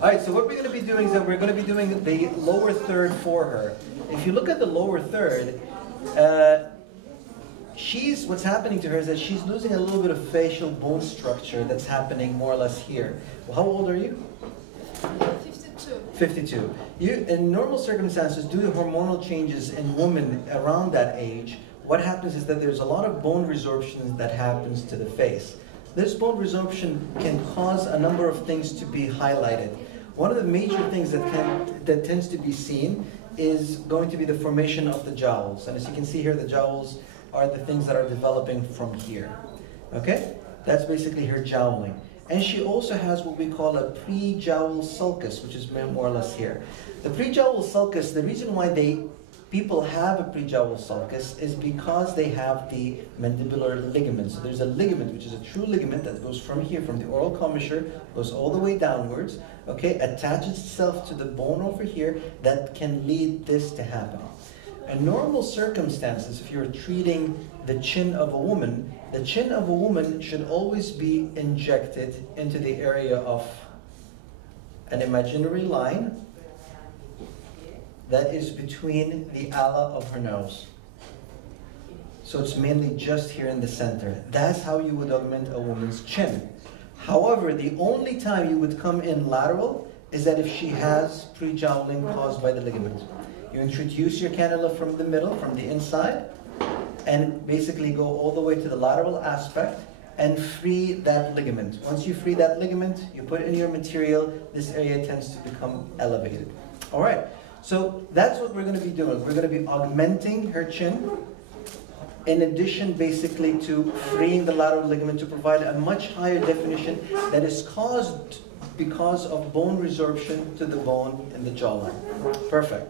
All right, so what we're going to be doing is that we're going to be doing the lower third for her. If you look at the lower third, what's happening to her is that she's losing a little bit of facial bone structure that's happening more or less here. Well, how old are you? 52. 52. In normal circumstances, due to hormonal changes in women around that age, what happens is that there's a lot of bone resorption that happens to the face. This bone resorption can cause a number of things to be highlighted. One of the major things that tends to be seen is going to be the formation of the jowls. And as you can see here, the jowls are the things that are developing from here. Okay? That's basically her jowling. And she also has what we call a pre-jowl sulcus, which is more or less here. The pre-jowl sulcus, the reason why people have a pre-jowl sulcus is because they have the mandibular ligament. So there's a ligament, which is a true ligament that goes from here, from the oral commissure, goes all the way downwards, okay, attaches itself to the bone over here that can lead this to happen. In normal circumstances, if you're treating the chin of a woman, the chin of a woman should always be injected into the area of an imaginary line that is between the ala of her nose. So it's mainly just here in the center. That's how you would augment a woman's chin. However, the only time you would come in lateral is that if she has pre-jowling caused by the ligament. You introduce your cannula from the middle, from the inside, and basically go all the way to the lateral aspect and free that ligament. Once you free that ligament, you put in your material, this area tends to become elevated. All right, so that's what we're going to be doing. We're going to be augmenting her chin, in addition basically to freeing the lateral ligament to provide a much higher definition that is caused because of bone resorption to the bone in the jawline. Perfect.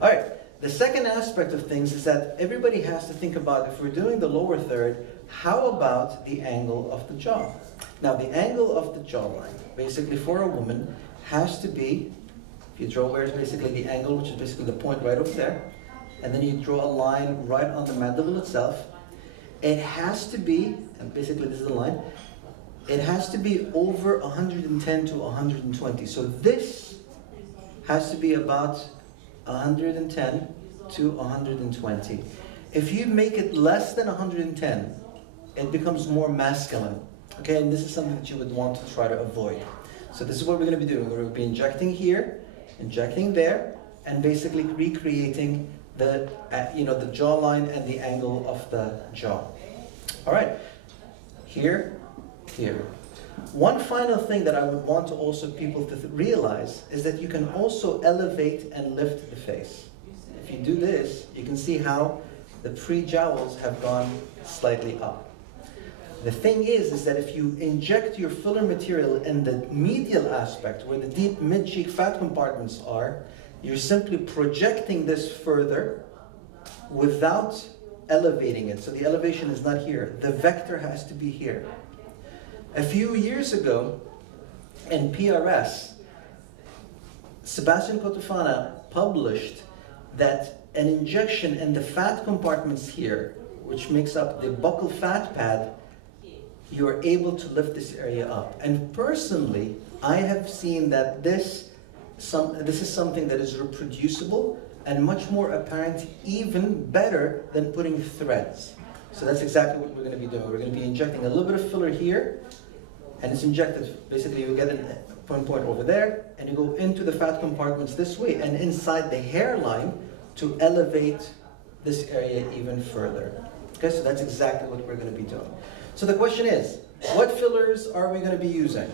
All right, the second aspect of things is that everybody has to think about, if we're doing the lower third, how about the angle of the jaw? Now, the angle of the jawline, basically for a woman, has to be, if you draw where is basically the angle, which is basically the point right over there, and then you draw a line right on the mandible itself. It has to be, and basically this is the line, it has to be over 110 to 120. So this has to be about 110 to 120. If you make it less than 110, it becomes more masculine. Okay, and this is something that you would want to try to avoid. So this is what we're going to be doing. We're going to be injecting here, injecting there, and basically recreating the the jawline and the angle of the jaw. All right, here, here. One final thing that I would want to also people to realize is that you can also elevate and lift the face. If you do this, you can see how the pre-jowls have gone slightly up. The thing is that if you inject your filler material in the medial aspect, where the deep mid-cheek fat compartments are, you're simply projecting this further without elevating it. So the elevation is not here. The vector has to be here. A few years ago, in PRS, Sebastian Cotofana published that an injection in the fat compartments here, which makes up the buccal fat pad, you are able to lift this area up. And personally, I have seen that this is something that is reproducible and much more apparent, even better than putting threads. So that's exactly what we're going to be doing. We're going to be injecting a little bit of filler here, and it's injected. Basically, you get a point over there, and you go into the fat compartments this way, and inside the hairline to elevate this area even further. Okay, so that's exactly what we're going to be doing. So the question is, what fillers are we going to be using?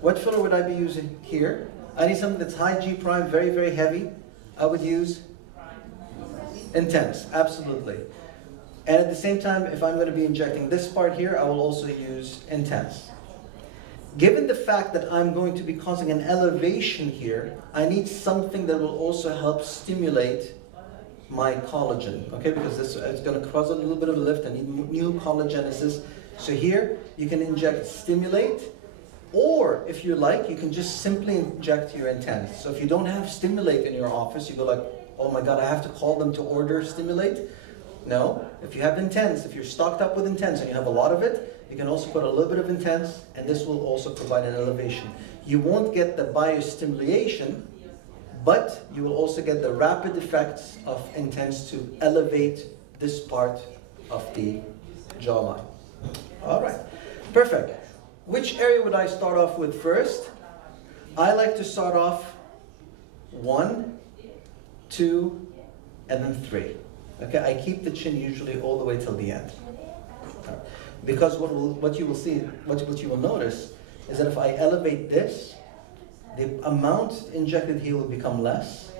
What filler would I be using here? I need something that's high G prime, very, very heavy. I would use Intense, absolutely. And at the same time, if I'm going to be injecting this part here, I will also use Intense. Given the fact that I'm going to be causing an elevation here, I need something that will also help stimulate my collagen, okay? Because it's going to cause a little bit of a lift. I need new collagenesis. So here, you can inject Stimulate, or if you like, you can just simply inject your Intense. So if you don't have Stimulate in your office, you go like, oh my God, I have to call them to order Stimulate. No, if you have Intense, if you're stocked up with Intense and you have a lot of it, you can also put a little bit of Intense, and this will also provide an elevation. You won't get the biostimulation, but you will also get the rapid effects of intense to elevate this part of the jawline. All right, perfect. Which area would I start off with first? I like to start off 1, 2, and then 3. Okay, I keep the chin usually all the way till the end. Because what you will notice is that if I elevate this, the amount injected here will become less,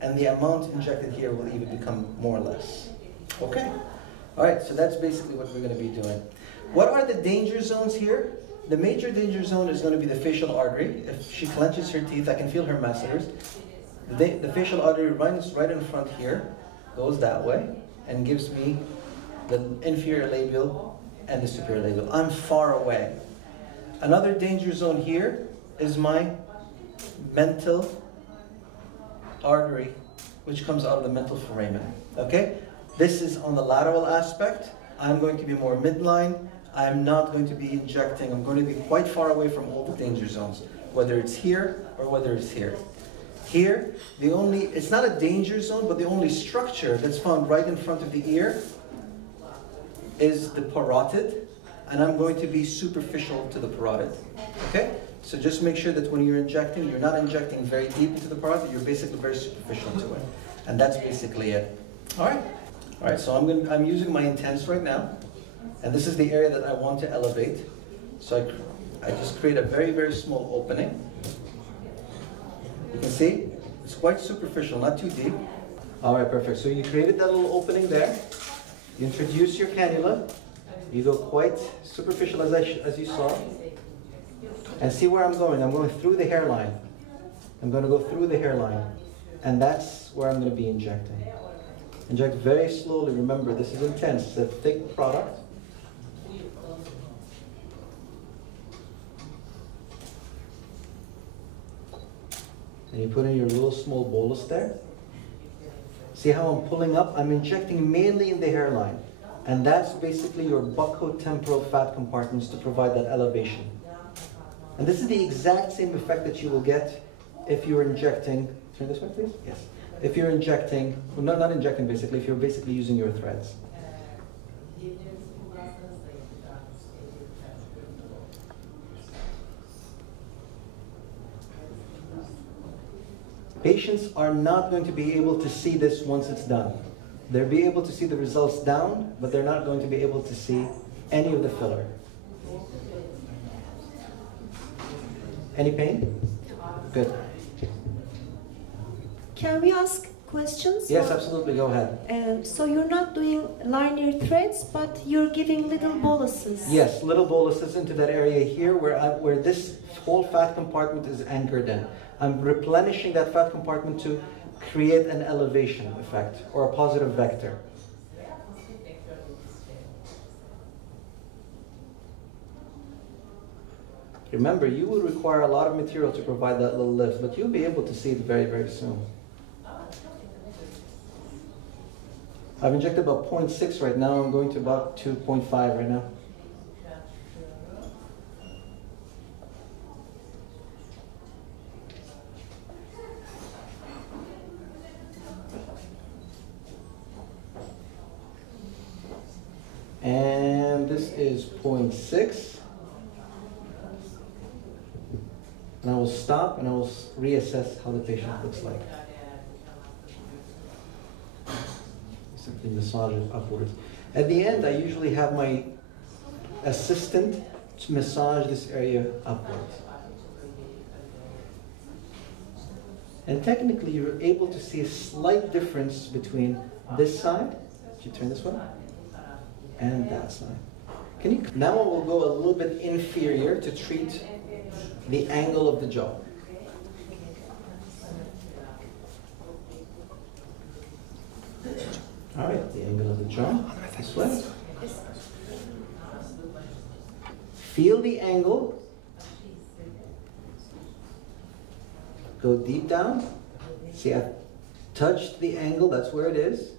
and the amount injected here will even become more or less. Okay? All right, so that's basically what we're going to be doing. What are the danger zones here? The major danger zone is going to be the facial artery. If she clenches her teeth, I can feel her masseters. The facial artery runs right in front here, goes that way, and gives me the inferior labial and the superior labial. I'm far away. Another danger zone here is my mental artery, which comes out of the mental foramen. Okay? This is on the lateral aspect. I'm going to be more midline. I'm not going to be injecting. I'm going to be quite far away from all the danger zones, whether it's here or whether it's here. Here, it's not a danger zone, but the only structure that's found right in front of the ear is the parotid, and I'm going to be superficial to the parotid. Okay? So just make sure that when you're injecting, you're not injecting very deep into the parotid, you're basically very superficial to it. And that's basically it. All right? All right, so I'm using my intense right now, and this is the area that I want to elevate. So I just create a very, very small opening. You can see, it's quite superficial, not too deep. All right, perfect. So you created that little opening there. You introduce your cannula. You go quite superficial as you saw. And see where I'm going. I'm going through the hairline. I'm going to go through the hairline. And that's where I'm going to be injecting. Inject very slowly. Remember, this is intense. It's a thick product. And you put in your little small bolus there. See how I'm pulling up? I'm injecting mainly in the hairline. And that's basically your buccotemporal fat compartments to provide that elevation. And this is the exact same effect that you will get if you're injecting, turn this way please? Yes. If you're injecting, well, not injecting basically, if you're basically using your threads. Patients are not going to be able to see this once it's done. They'll be able to see the results down, but they're not going to be able to see any of the filler. Any pain? Good. Can we ask questions? Yes, absolutely. Go ahead. So you're not doing linear threads, but you're giving little boluses. Yes, little boluses into that area here where this whole fat compartment is anchored in. I'm replenishing that fat compartment to create an elevation effect or a positive vector. Remember, you will require a lot of material to provide that little lift, but you'll be able to see it very, very soon. I've injected about 0.6 right now. I'm going to about 2.5 right now. And this is 0.6. And I will stop and I will reassess how the patient looks like. Simply massage it upwards. At the end, I usually have my assistant to massage this area upwards. And technically, you're able to see a slight difference between this side, if you turn this way, and that side. Now I will go a little bit inferior to treat the angle of the jaw. All right, the angle of the jaw, this way. Feel the angle. Go deep down. See, I've touched the angle, that's where it is.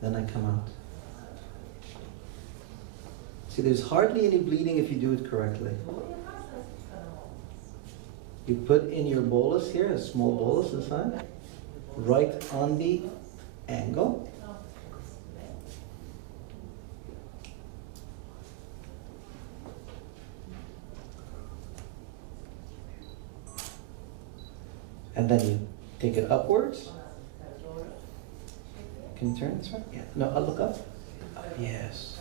Then I come out. See, there's hardly any bleeding if you do it correctly. You put in your bolus here, a small bolus inside, right on the angle. And then you take it upwards. Can you turn this way? Yeah. No, I'll look up. Yes.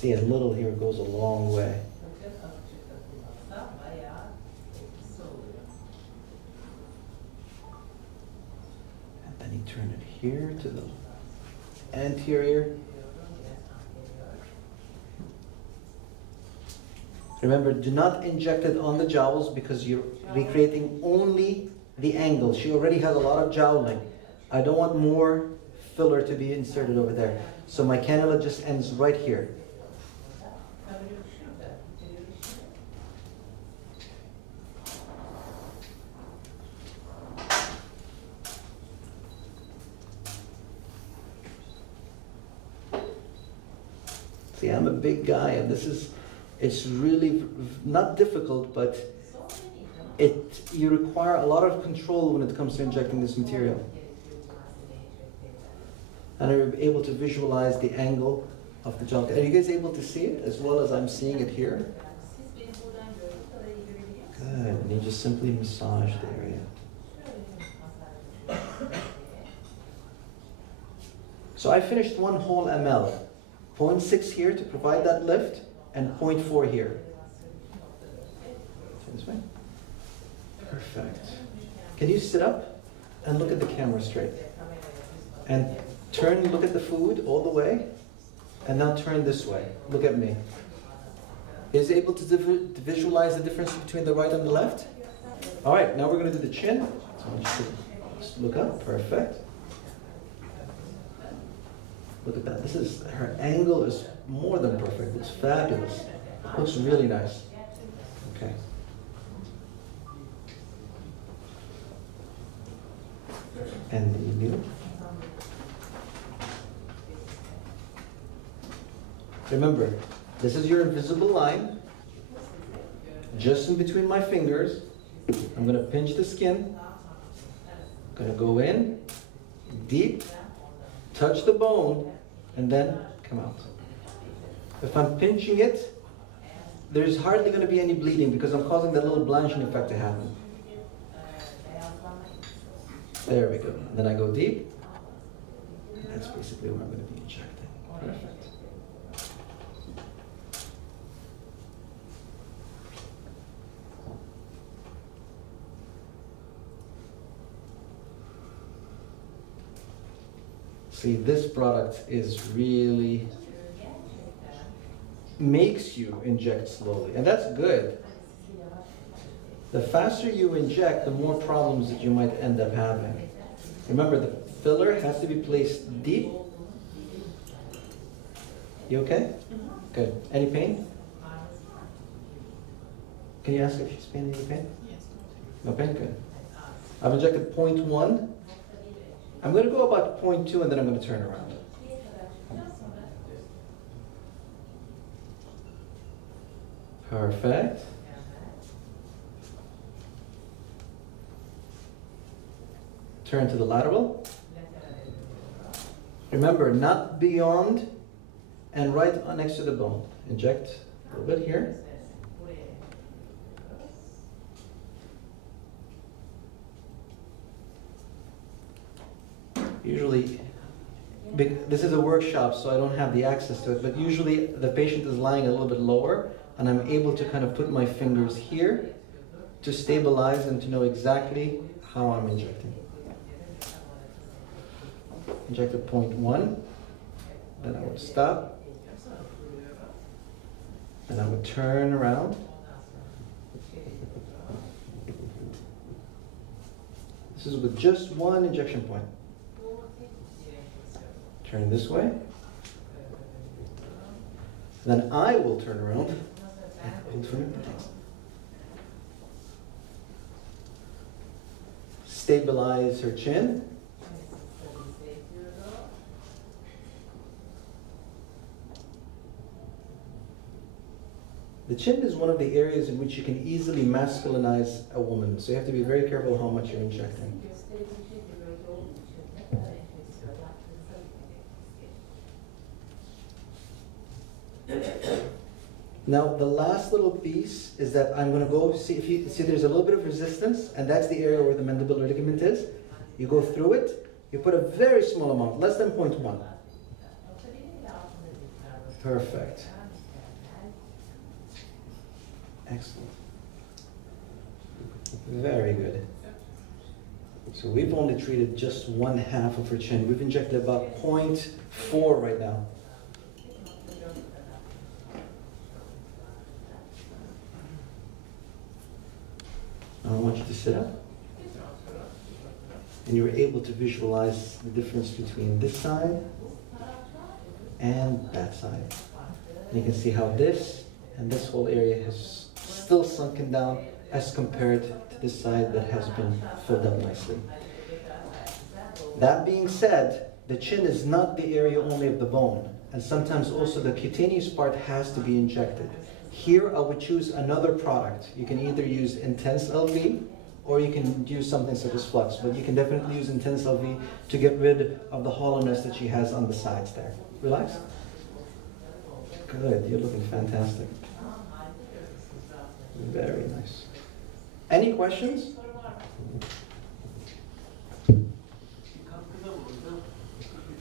See, a little here goes a long way. And then you turn it here to the anterior. Remember, do not inject it on the jowls because you're recreating only the angle. She already has a lot of jowling. I don't want more filler to be inserted over there. So my cannula just ends right here. See, I'm a big guy, and it's really not difficult, but you require a lot of control when it comes to injecting this material. And I'm able to visualize the angle of the joint. Are you guys able to see it as well as I'm seeing it here? Good, and you just simply massage the area. So I finished 1 whole ml. 0.6 here to provide that lift, and 0.4 here. This way. Perfect. Can you sit up and look at the camera straight? And look at the food all the way, and now turn this way. Look at me. Is able to visualize the difference between the right and the left? All right, now we're going to do the chin. So I want you to just look up. Perfect. Look at that. Her angle is more than perfect. It's fabulous. Looks really nice. Okay. And the needle. Remember, this is your invisible line. Just in between my fingers. I'm going to pinch the skin. I'm going to go in deep, touch the bone, and then come out. If I'm pinching it, there's hardly going to be any bleeding because I'm causing that little blanching effect to happen. There we go. And then I go deep. And that's basically where I'm going to be injecting. Perfect. See, this product is really makes you inject slowly, and that's good. The faster you inject, the more problems that you might end up having. Remember, the filler has to be placed deep. You okay? Good. Any pain? Can you ask if she's feeling any pain? Yes. No pain? Good. I've injected 0.1. I'm going to go about 0.2 and then I'm going to turn around. Perfect. Turn to the lateral. Remember, not beyond and right next to the bone. Inject a little bit here. Usually, this is a workshop, so I don't have the access to it, but usually the patient is lying a little bit lower, and I'm able to kind of put my fingers here to stabilize and to know exactly how I'm injecting. Inject at 0.1, then I would stop, and I would turn around. This is with just one injection point. Turn this way. Then I will turn around and hold for me. Stabilize her chin. The chin is one of the areas in which you can easily masculinize a woman, so you have to be very careful how much you're injecting. Now, the last little piece is that I'm going to go, see if you see there's a little bit of resistance, and that's the area where the mandibular ligament is. You go through it, you put a very small amount, less than 0.1. Perfect. Excellent. Very good. So we've only treated just 1/2 of her chin. We've injected about 0.4 right now. I want you to sit up. And you're able to visualize the difference between this side and that side. And you can see how this and this whole area has still sunken down as compared to this side that has been filled up nicely. That being said, the chin is not the area only of the bone, and sometimes also the cutaneous part has to be injected. Here I would choose another product. You can either use Intense LV or you can use something such as Flux, but you can definitely use Intense LV to get rid of the hollowness that she has on the sides there. Relax. Good, you're looking fantastic. Very nice. Any questions?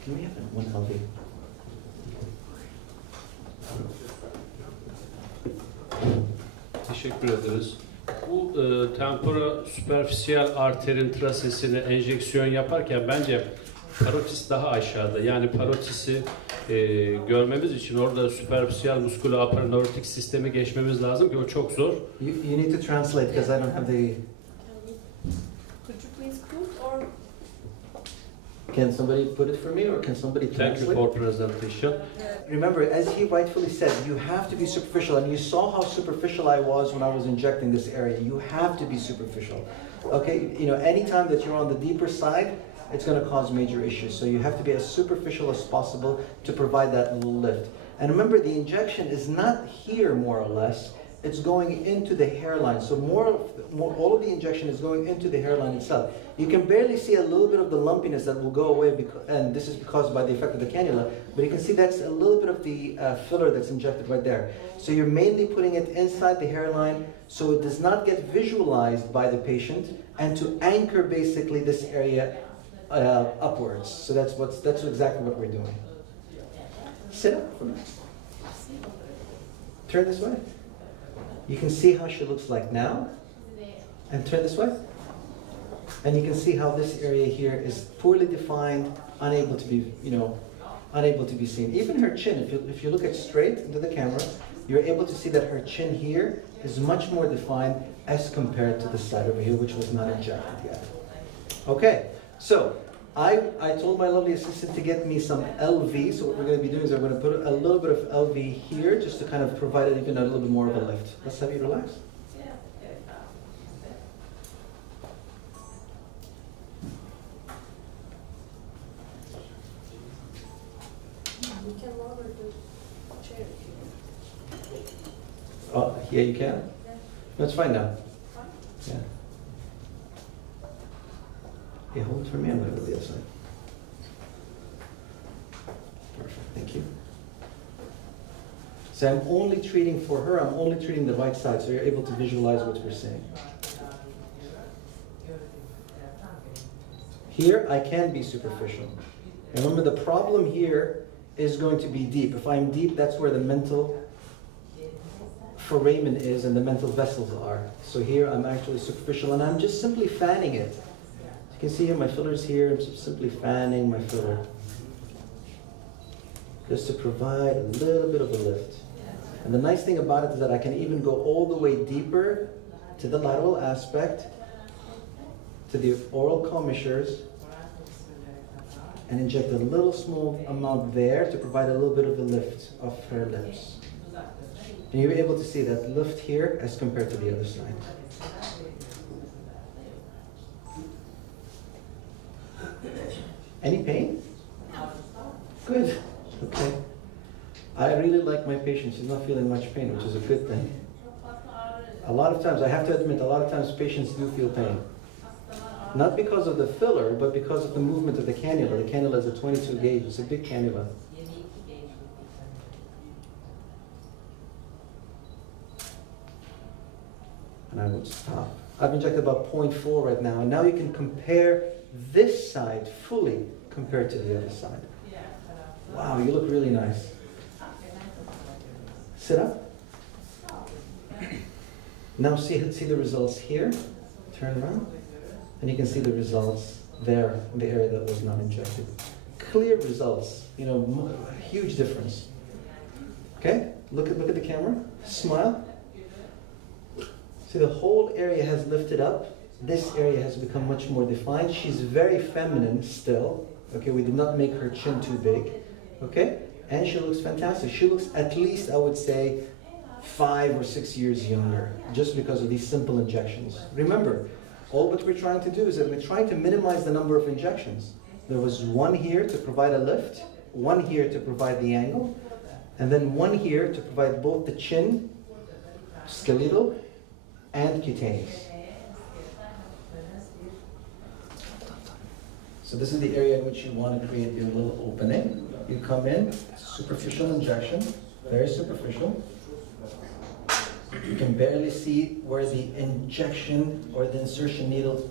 Can we have one LV? Teşekkür ederiz. Bu tempora süperfisiyel arterin trasesine enjeksiyon yaparken bence parotis daha aşağıda. Yani parotisi görmemiz için orada süperfisiyel muskula aponeurotik sistemi geçmemiz lazım ki o çok zor. You need to translate because I don't have the... Could you please put or... Can somebody put it for me or can somebody translate? Thank you for presentation. Remember, as he rightfully said, you have to be superficial, and you saw how superficial I was when I was injecting this area. You have to be superficial. Okay, you know, anytime that you're on the deeper side, it's going to cause major issues. So you have to be as superficial as possible to provide that lift. And remember, the injection is not here, more or less. It's going into the hairline. So all of the injection is going into the hairline itself. You can barely see a little bit of the lumpiness that will go away, and this is because by the effect of the cannula, but you can see that's a little bit of the filler that's injected right there. So you're mainly putting it inside the hairline so it does not get visualized by the patient, and to anchor basically this area upwards. So that's exactly what we're doing. Sit up for me. Turn this way. You can see how she looks like now. And turn this way. And you can see how this area here is poorly defined, unable to be, unable to be seen. Even her chin, if you look at straight into the camera, you're able to see that her chin here is much more defined as compared to the side over here, which was not injected yet. Okay, so I told my lovely assistant to get me some LV. So what we're going to be doing is I'm going to put a little bit of LV here just to kind of provide it even a little bit more of a lift. Let's have you relax. You can lower the chair if you want. Oh, yeah, you can? Yeah. That's fine now. Fine? Yeah. Yeah, hold it for me. I'm going to go to the other side. Perfect. Thank you. So I'm only treating for her. I'm only treating the right side, so you're able to visualize what we're saying. Here, I can be superficial. And remember, the problem here is going to be deep. If I'm deep, that's where the mental foramen is and the mental vessels are. So here, I'm actually superficial, and I'm just simply fanning it. You can see here, my filler's here. I'm just simply fanning my filler. Just to provide a little bit of a lift. And the nice thing about it is that I can even go all the way deeper to the lateral aspect, to the oral commissures, and inject a little small amount there to provide a little bit of a lift of her lips. And you'll be able to see that lift here as compared to the other side. Any pain? Good. Okay. I really like my patient. She's not feeling much pain, which is a good thing. A lot of times, I have to admit, a lot of times patients do feel pain. Not because of the filler, but because of the movement of the cannula. The cannula is a 22 gauge. It's a big cannula. And I would stop. I've injected about 0.4 right now, and now you can compare this side fully compared to the other side. Wow, you look really nice. Sit up. Now see the results here. Turn around. And you can see the results there in the area that was not injected. Clear results, huge difference. Okay, look at the camera, smile. See, the whole area has lifted up. This area has become much more defined. She's very feminine still. Okay, we did not make her chin too big. Okay, and she looks fantastic. She looks at least, I would say, 5 or 6 years younger, just because of these simple injections. Remember, all what we're trying to do is that we're trying to minimize the number of injections. There was one here to provide a lift, one here to provide the angle, and then one here to provide both the chin, skeletal, and cutaneous. So this is the area in which you want to create your little opening. You come in, superficial injection, very superficial. You can barely see where the injection or the insertion needle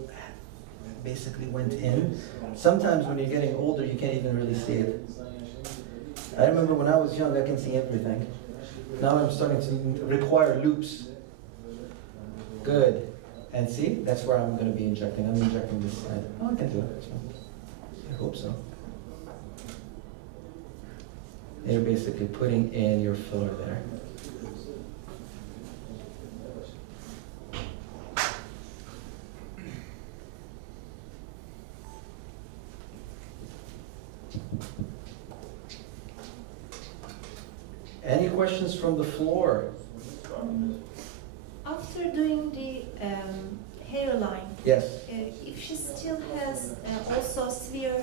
basically went in. Sometimes when you're getting older, you can't even really see it. I remember when I was young, I can see everything. Now I'm starting to require loops. Good. And see, that's where I'm going to be injecting. I'm injecting this side. Oh, I can do it. That's fine. I hope so. You're basically putting in your filler there. Any questions from the floor? After doing the hairline, Yes. If she still has also severe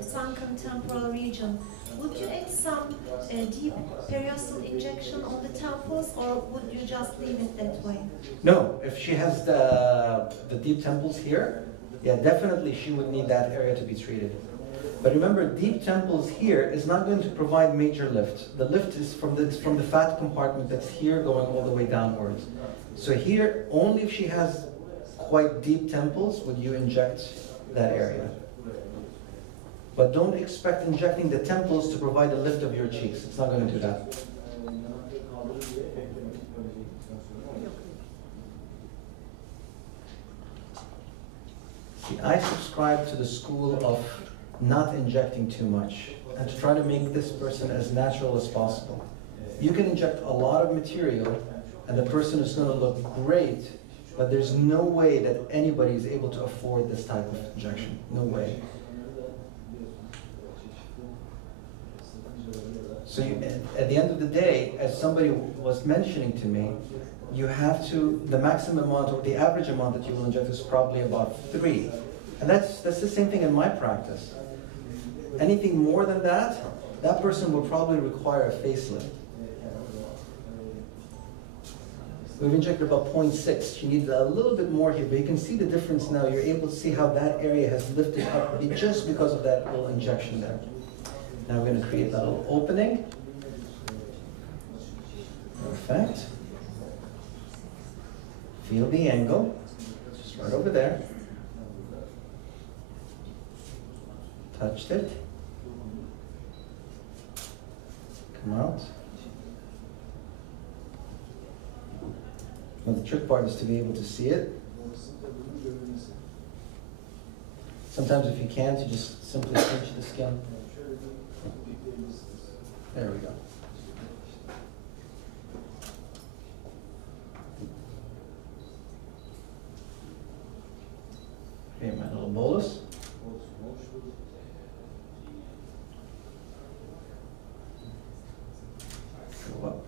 sunken temporal region, would you add some deep periosteal injection on the temples, or would you just leave it that way? No, if she has the deep temples here, yeah, definitely she would need that area to be treated. But remember, deep temples here is not going to provide major lift. The lift is from the fat compartment that's here going all the way downwards. So here, only if she has quite deep temples would you inject that area. But don't expect injecting the temples to provide a lift of your cheeks. It's not going to do that. See, I subscribe to the school of not injecting too much and to try to make this person as natural as possible. You can inject a lot of material and the person is going to look great, but there's no way that anybody is able to afford this type of injection. No way. So at the end of the day, as somebody was mentioning to me, you have to, the maximum amount or the average amount that you will inject is probably about 3. And that's the same thing in my practice. Anything more than that, that person will probably require a facelift. We've injected about 0.6. She needs a little bit more here, but you can see the difference now. You're able to see how that area has lifted up just because of that little injection there. Now we're going to create that little opening. Perfect. Feel the angle. Just right over there. Touched it. Come out. Well, the trick part is to be able to see it. Sometimes if you can't, you just simply pinch the skin. There we go. Okay, my little bolus. Go up.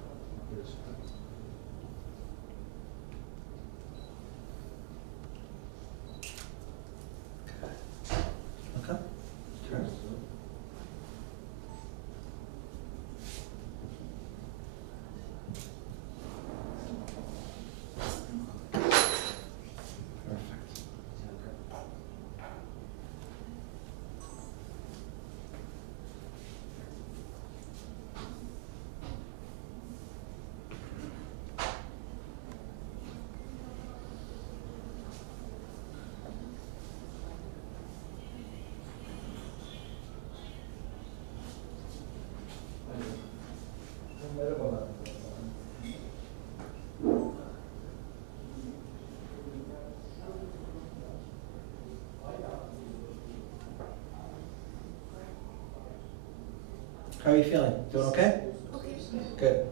How are you feeling? Doing okay? Okay. Good.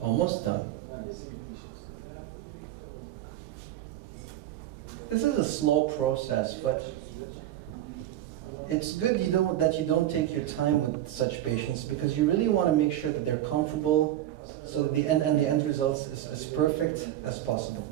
Almost done. This is a slow process, but it's good that you don't take your time with such patients, because you really want to make sure that they're comfortable, so that the end result is as perfect as possible.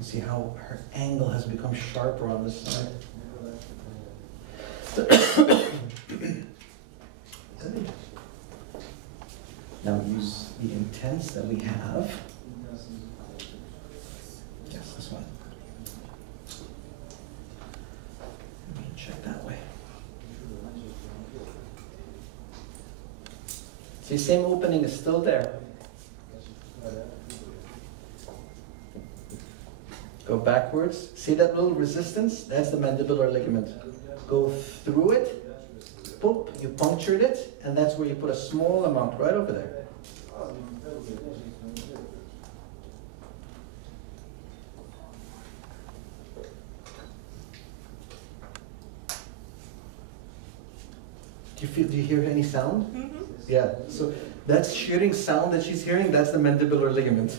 See how her angle has become sharper on this side. Now use the intense that we have. Yes, this one. Let me check that way. See, same opening is still there. Go backwards. See that little resistance? That's the mandibular ligament. Go through it. Boop, you punctured it, and that's where you put a small amount right over there. Do you hear any sound? Mm-hmm. Yeah, so that shearing sound that she's hearing, that's the mandibular ligament.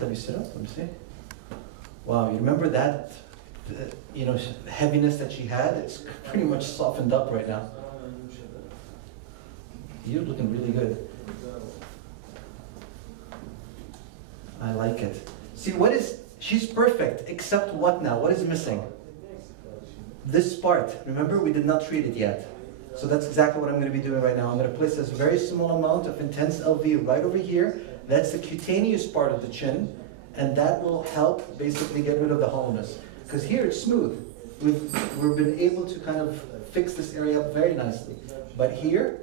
Let me sit up, let me see. Wow, you remember that, heaviness that she had? It's pretty much softened up right now. You're looking really good. I like it. See, she's perfect, except what now? What is missing? This part. Remember, we did not treat it yet. So that's exactly what I'm going to be doing right now. I'm going to place this very small amount of intense LV right over here. That's the cutaneous part of the chin, and that will help basically get rid of the hollowness. Because here it's smooth. We've been able to kind of fix this area up very nicely. But here,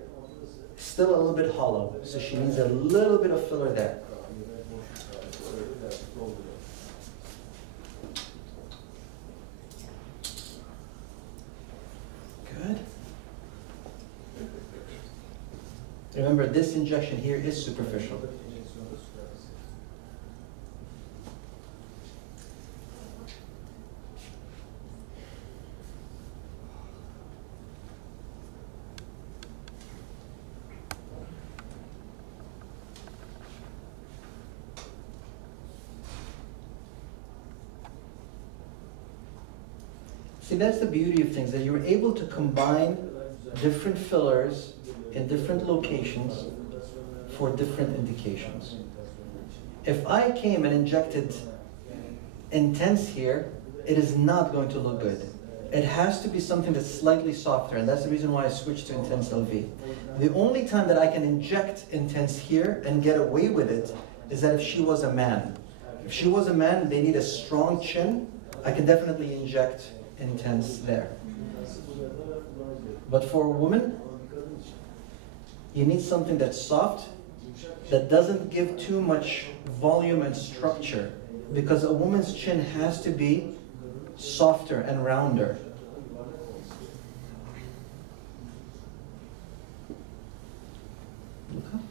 still a little bit hollow. So she needs a little bit of filler there. Good. Remember, this injection here is superficial. See, that's the beauty of things, that you're able to combine different fillers in different locations for different indications. If I came and injected intense here, it is not going to look good. It has to be something that's slightly softer, and that's the reason why I switched to intense LV. The only time that I can inject intense here and get away with it is that if she was a man. If she was a man, they need a strong chin, I can definitely inject intense there. But for a woman, you need something that's soft, that doesn't give too much volume and structure, because a woman's chin has to be softer and rounder. Look up.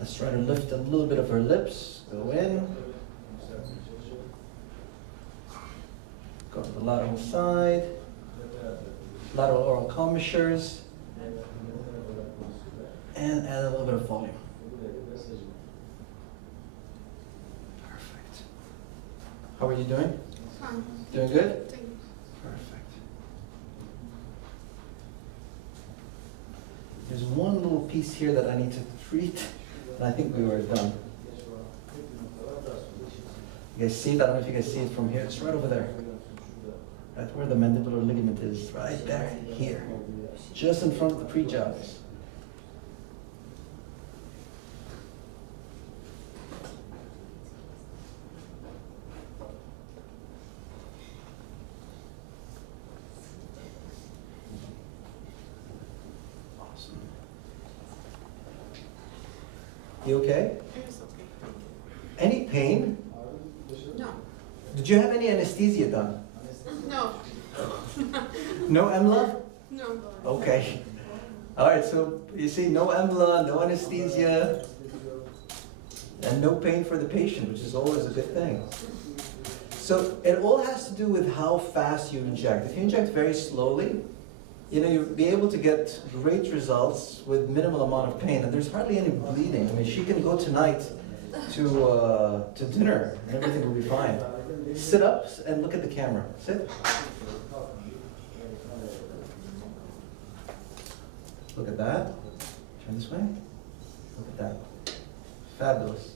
Let's try to lift a little bit of her lips. Go in. Go to the lateral side. Lateral oral commissures. And add a little bit of volume. Perfect. How are you doing? Fine. Doing good? Thank you. Perfect. There's one little piece here that I need to treat, and I think we were done. You guys see it? I don't know if you guys see it from here. It's right over there. Right where the mandibular ligament is, right there, here. Just in front of the prejaws. Awesome. You okay? It's okay. Any pain? No. Did you have any anesthesia done? No. No EMLA? No. Okay. All right, so you see, no EMLA, no anesthesia, and no pain for the patient, which is always a good thing. So it all has to do with how fast you inject. If you inject very slowly, you'll be able to get great results with minimal amount of pain, and there's hardly any bleeding. I mean, she can go tonight to dinner, and everything will be fine. Sit up and look at the camera. Sit. Look at that. Turn this way. Look at that. Fabulous.